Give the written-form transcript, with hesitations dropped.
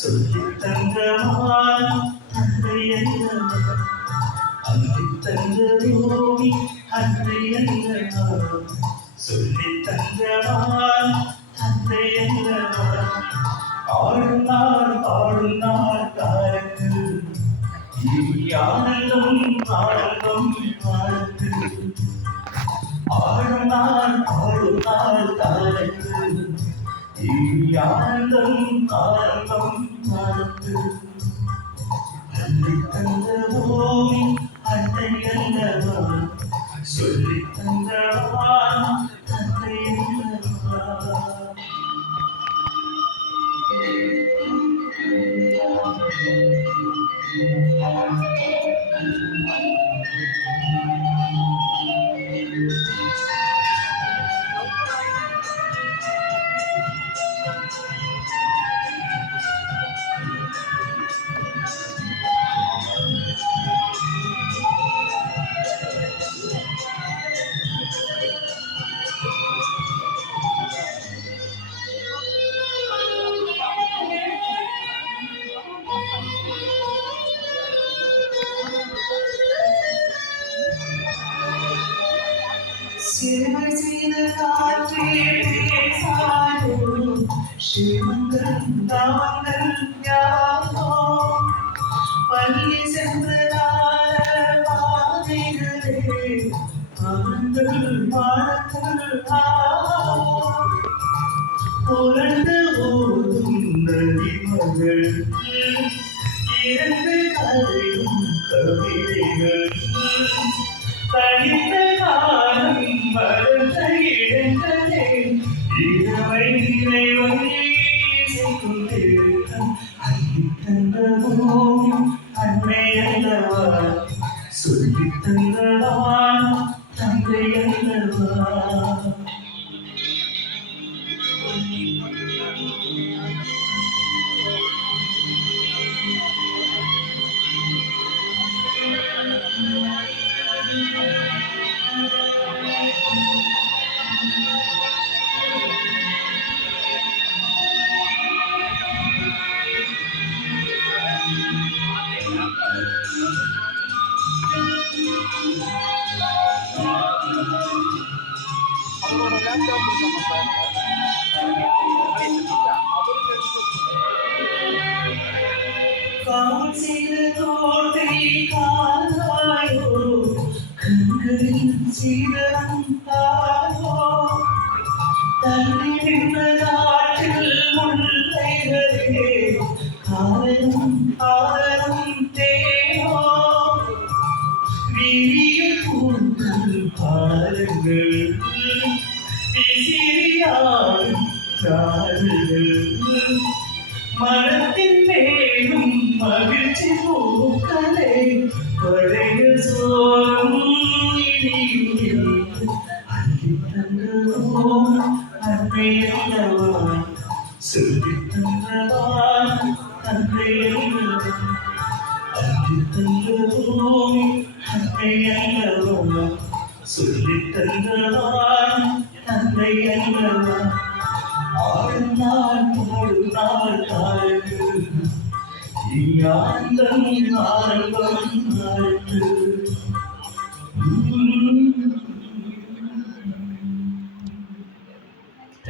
சொல்லி தங்கமான அன்றை அல்லவா அந்தி தங்கரோவி அன்றை அல்லவா சொல்லி தங்கமான அன்றை அல்லவா ஆடும் நாள் தாரக்கு ஆனந்தம் ஆனந்தம் வாழ்த்து ஆடும் நாள் தாரக்கு ஆனந்தம் ஆனந்தம் வாழ்த்து அள்ளி தந்த பூமி அன்னை அல்லவா சொல்லி தந்தவா தந்தை அல்லவா சிறுமை செய்த காற்றே பேசாயோ ஸ்ரீமந்தன் தாமந்தன் யாரோ பள்ளி சென்றதால பாதைகளே ஆனந்தல் பாடங்கள் புரண்டு ஓடும் நதிமகள் இரண்டு கதையும் கவிதைகள் தனித்த காலம் மறந்த இடங்களே இரவை நிறைவங்கே அள்ளி தந்தவோம் அன்னை அல்லவா சொல்லி தந்தவான் தந்தை அல்லவா கோட்டை காலாயோ கண்களின் சீதம் தாயோ தள்ளி நின்றதாற்றில் முல்லைகளே காலம் காலம் தேவோ விரியும் பூக்கள் பாருங்கள் விசிறியாடும் கால்கள் மனத்தின் மேலும் மகிழ்ச்சி பூக்களை பழைய சோரம் அள்ளி தந்தோம் அன்னை அல்லவா சொல்லி தந்தவான் தந்தை அல்லவா அள்ளி தந்தோம் அன்னை அல்லவா சொல்லி தந்தவான் தந்தை அல்லவா ஆடும் நாள் தாழ்கு ஆனந்தம் ஆனந்தம்